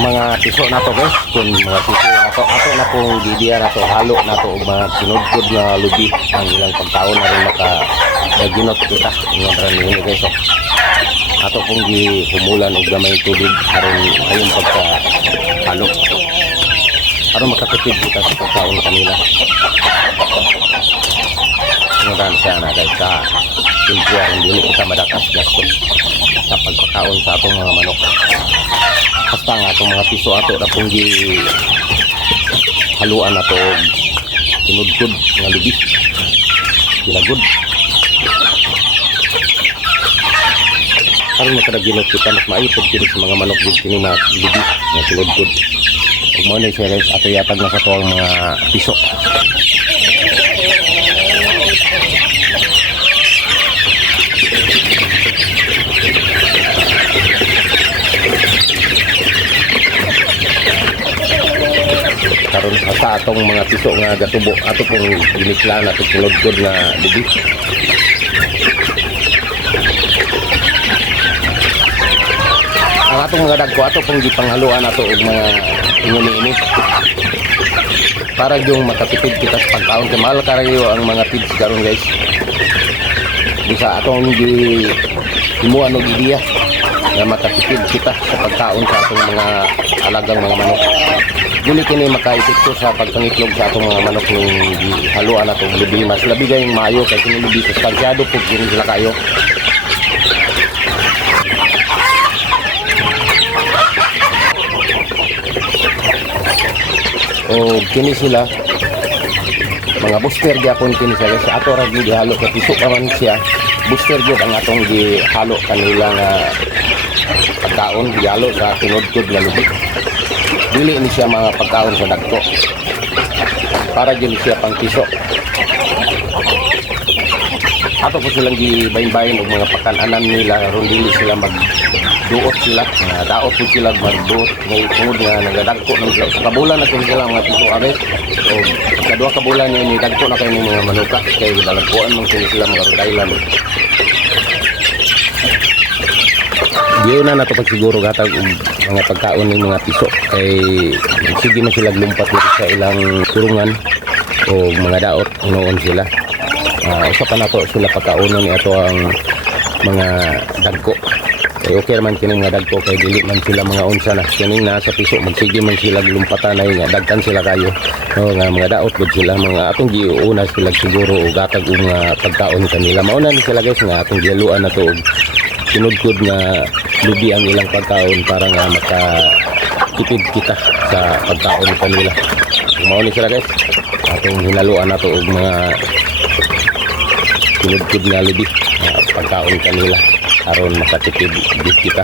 mga piso na to guys, kung mga piso na to ato na pong gidiya na to, halo na to og mga tinudkod na lubi ang ilang pagtaon na rin maka ginot kita ng ranini guys. So ato pong gihumulan og gamay tubig aron ayon pagka halo aron makatipid kita sa pagkaon kanila. Ngayon siya na guys sa simple hindi kita madakas gastos sa pagkakaon sa atong mga manok. Basta nga itong mga piso ato na pong haluan na ito tinudkod nga lubi ginagod parang makadaginot kita mas maipod kini sa mga manok din kini mga lubi nga tinudkod ug mo na siya guys ato yatag na sa ito ang mga piso. Karon sa atong mga piso nga gatubo ato pong ginislan ato tinudkod nga lubi. Ang atong mga dagko ato pong gipanghaluan ato og mga init para yung makatipid kita sa pagkaon kay mahal karayo ang mga feeds karon guys. Bisa atong himuan og ideya nga makatipid kita sa pagkaon sa atong mga alagang mga manok. Dili kini makaepekto sa pagpangitlog sa atong mga manok ng haluan nato lubi. Mas labi gayong maayo kay kini lubi sustansyado pug kini sila kayo. O kini sila mga booster gyapon kini sila sa ato ra gihalo kay piso pa man siya. Booster gyud ang atong gihalo kanila nga pagkaon gihalo sa tinudkod nga lubi. Dili ni siya mga pagkaon sa dagko para dili siya pang piso. Ato po silang gibayin-bayin og mga pakananan nila aron dili sila magduot sila daot po sila magduot ngay tungod nga nagadagko ng sila sa kabulan na sila mga piso abe o sa duha ka bulan ni dagko na kay mga manuka kay dalagkuan man sila mga rodailan. Diyo na nato pagsiguro gatag mga pagkaon ng mga piso kay sige man sila lumpat dito sa ilang kurungan o mga daot unoon sila. Usa pa nato sila pagkaonon ni ato ang mga dagko. Kay okay naman kini mga dagko kay dili man sila mga unsa na kining nasa piso magsige man sila lumpatan ay nga dagkan sila kayo. No nga mga daot gud sila mga atong giuna sila siguro og gatag mga pagkaon kanila. Mauna ni sila guys nga atong gihaluan nato og tinudkod nga lubi ang ilang pagkaon para nga makatipid kita sa pagkaon kanila. Mao ni sila guys atong hinaluan nato og mga tinudkod nga lubi pagkaon kanila aron makatipid kita.